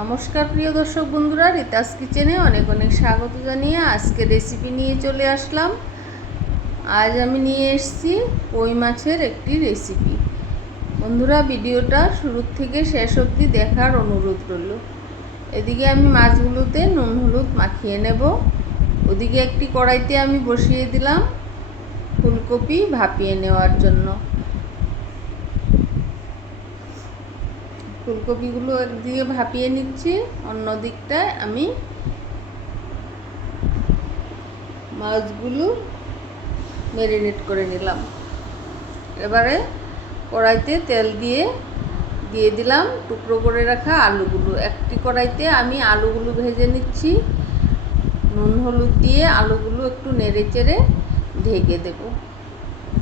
নমস্কার প্রিয় দর্শক বন্ধুরা, রিতাস কিচেনে অনেক অনেক স্বাগত জানিয়ে আজকে রেসিপি নিয়ে চলে আসলাম। আজ আমি নিয়ে এসেছি কই মাছের একটি রেসিপি বন্ধুরা, ভিডিওটা শুরুর থেকে শেষ অবধি দেখার অনুরোধ রইল। এদিকে আমি মাছগুলোতে নুন হলুদ মাখিয়ে নেব। ওদিকে একটি কড়াইতে আমি বসিয়ে দিলাম ফুলকপি ভাপিয়ে নেওয়ার জন্য। ফুলকপিগুলো একদিকে ভাপিয়ে নিচ্ছি। অন্য দিকটায় আমি মাছগুলো ম্যারিনেট করে নিলাম। এবারে কড়াইতে তেল দিয়ে দিয়ে দিলাম টুকরো করে রাখা আলুগুলো। একটি কড়াইতে আমি আলুগুলো ভেজে নিচ্ছি। নুন, হলুদ দিয়ে আলুগুলো একটু নেড়ে চেড়ে ঢেকে দেব।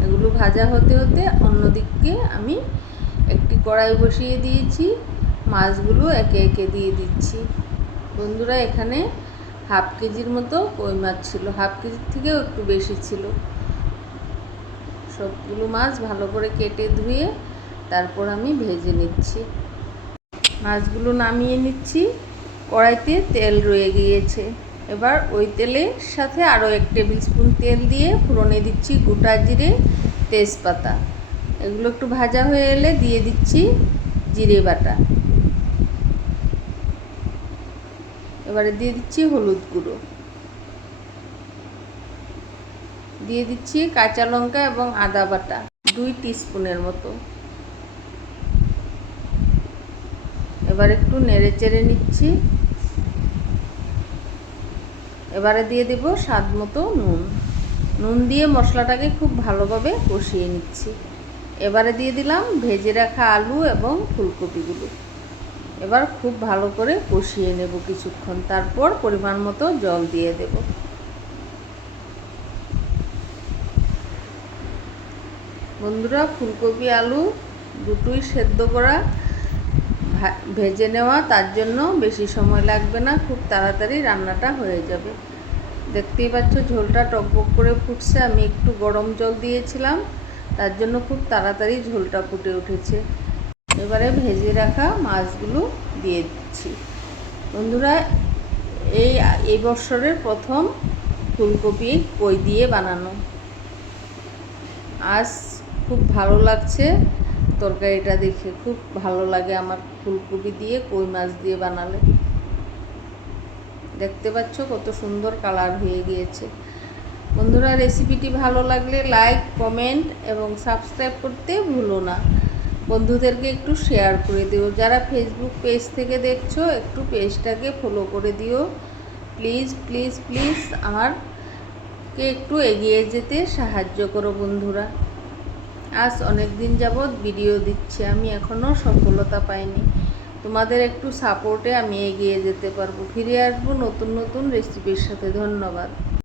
এগুলো ভাজা হতে হতে অন্য দিককে আমি একটি কড়াই বসিয়ে দিয়েছি, মাছগুলো একে একে দিয়ে দিচ্ছি। বন্ধুরা, এখানে হাফ কেজির মতো কই মাছ ছিল, হাফ কেজির থেকেও একটু বেশি ছিল। সবগুলো মাছ ভালো করে কেটে ধুয়ে তারপর আমি ভেজে নিচ্ছি। মাছগুলো নামিয়ে নিচ্ছি। কড়াইতে তেল রয়ে গিয়েছে। এবার ওই তেলের সাথে আরও এক টেবিল স্পুন তেল দিয়ে ফোড়নে দিচ্ছি গোটা জিরে তেজপাতা। এগুলো একটু ভাজা হয়ে এলে দিয়ে দিচ্ছি জিরে বাটা। এবারে দিয়ে দিচ্ছি হলুদ গুঁড়ো। দিয়ে দিচ্ছি কাঁচা লঙ্কা এবং আদা বাটা, দুই স্পুনের মতো। এবার একটু নেড়ে চেড়ে নিচ্ছি। এবারে দিয়ে দেব স্বাদ মতো নুন। নুন দিয়ে মশলাটাকে খুব ভালোভাবে কষিয়ে নিচ্ছি। এবারে দিয়ে দিলাম ভেজে রাখা আলু এবং ফুলকপিগুলো। এবার খুব ভালো করে কষিয়ে নেব কিছুক্ষণ, তারপর পরিমাণ মতো জল দিয়ে দেব। বন্ধুরা, ফুলকপি আলু দুটোই সেদ্ধ করা ভেজে নেওয়া, তার জন্য বেশি সময় লাগবে না, খুব তাড়াতাড়ি রান্নাটা হয়ে যাবে। দেখতেই পাচ্ছ ঝোলটা টকবক করে ফুটছে, আমি একটু গরম জল দিয়েছিলাম। তার জন্য খুব তাড়াতাড়ি ঝোলটা ফুটে উঠেছে। এবারে ভেজে রাখা মাছগুলো দিয়ে দিচ্ছি। বন্ধুরা, এই এই বছরের প্রথম ফুলকপি কই দিয়ে বানানো। আজ খুব ভালো লাগছে তরকারিটা দেখে। খুব ভালো লাগে আমার ফুলকপি দিয়ে কই মাছ দিয়ে বানালে। দেখতে পাচ্ছ কত সুন্দর কালার হয়ে গিয়েছে। বন্ধুরা রেসিপিটি ভালো লাগলে লাইক কমেন্ট এবং সাবস্ক্রাইব করতে ভুলো না। বন্ধুদেরকে একটু শেয়ার করে দিও। যারা ফেসবুক পেজ থেকে দেখছ, একটু পেজটাকে ফলো করে দিও। প্লিজ প্লিজ প্লিজ আমারকে একটু এগিয়ে যেতে সাহায্য করো বন্ধুরা। আজ অনেক দিন যাবৎ ভিডিও দিচ্ছি, আমি এখনও সফলতা পাইনি। তোমাদের একটু সাপোর্টে আমি এগিয়ে যেতে পারব। ফিরে আসব নতুন নতুন রেসিপির সাথে। ধন্যবাদ।